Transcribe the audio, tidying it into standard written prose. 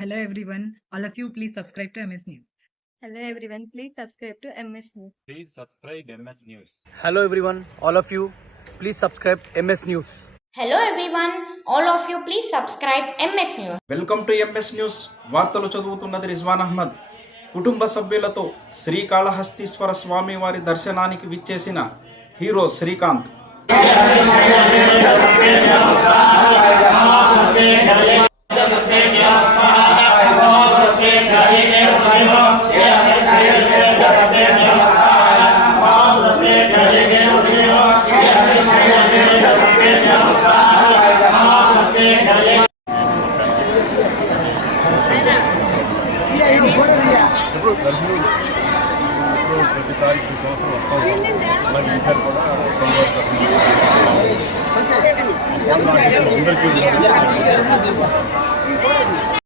Hello everyone. All of you, please subscribe to MS News. Hello everyone, please subscribe to MS News. Please subscribe MS News. Hello everyone, all of you, please subscribe MS News. Hello everyone, all of you please subscribe MS News. Welcome to MS news. వార్తలు చదువుతున్నది రిజ్వాన్ అహ్మద్. కుటుంబ సభ్యులతో శ్రీకాళహస్తీశ్వర స్వామి వారి దర్శనానికి విచ్చేసిన hero Srikanth. ప్రతిసారి సంవత్సరం వస్తాం.